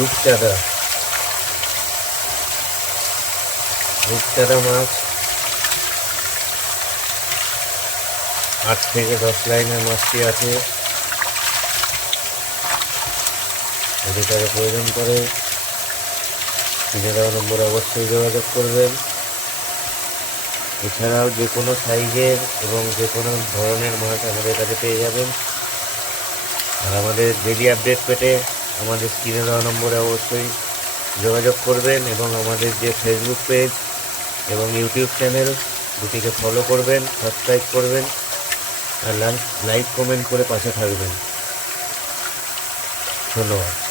রূপচাঁদা রূপচাঁদা মাছ 8 থেকে 10 লাইনের মাছটি আছে। যদি তাকে প্রয়োজন করে স্ক্রিনে দেওয়া নম্বরে অবশ্যই যোগাযোগ করবেন। এছাড়াও যে কোনো সাইজের এবং যে কোনো ধরনের মাছ আমাদের কাছে পেয়ে যাবেন। আর আমাদের ডেইলি আপডেট পেতে আমাদের স্ক্রিনে দেওয়া নম্বরে অবশ্যই যোগাযোগ করবেন এবং আমাদের যে ফেসবুক পেজ এবং ইউটিউব চ্যানেল দুটিকে ফলো করবেন, সাবস্ক্রাইব করবেন আর লাইক কমেন্ট করে পাশে থাকবেন। ধন্যবাদ।